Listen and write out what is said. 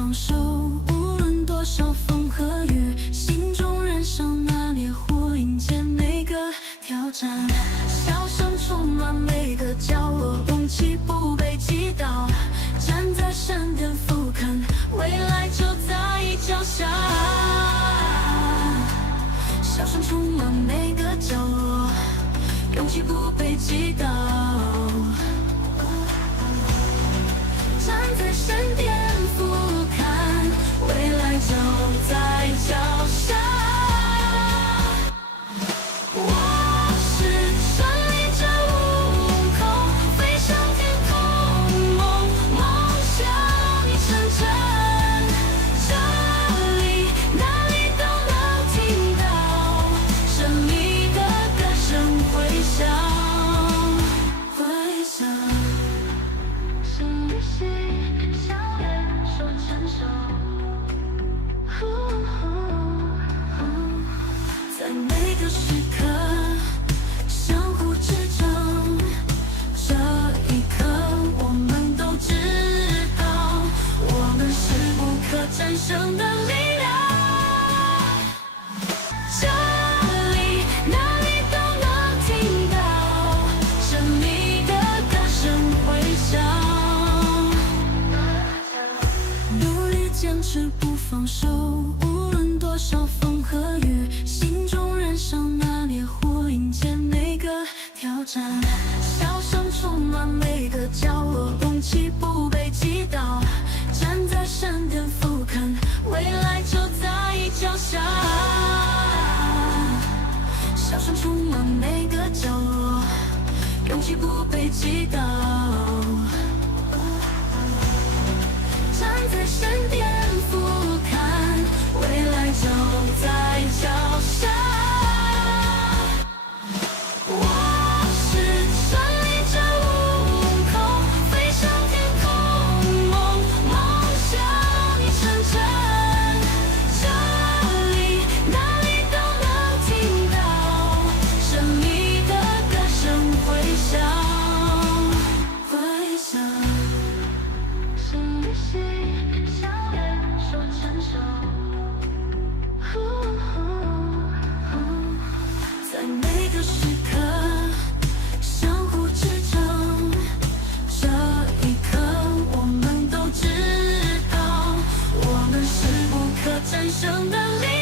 放手，无论多少风和雨，心中燃烧那烈火，迎接每个挑战。笑声充满每个角落，勇气不被击倒，站在山巅俯瞰，未来就在脚下。笑声充满每个角落，勇气不被击倒，站在山巅俯瞰，未来就在脚下。我是顺利着悟空，飞上天空，梦想已成真。这里哪里都能听到神秘的歌声回响，回响。心与心相连，手牵手，在每个时刻相互支撑。这一刻，我们都知道，我们是不可战胜的力量。这里哪里都能听到神秘的歌声回响。努力坚持不放手，无论多少风和雨，心中燃烧那烈火，迎接每个挑战。笑声充满每个角落，勇气不被击倒，站在山巅俯瞰，未来就在脚下。笑声充满每个角落，勇气不被击倒，站在山巅俯瞰，未来就在脚下。我是顺利着悟空，飞上天空，梦想已成真。这里哪里都能听到神秘的歌声回响，回响。心与心相连，手牵手，在每个时刻相互支撑。这一刻，我们都知道，我们是不可战胜的力量。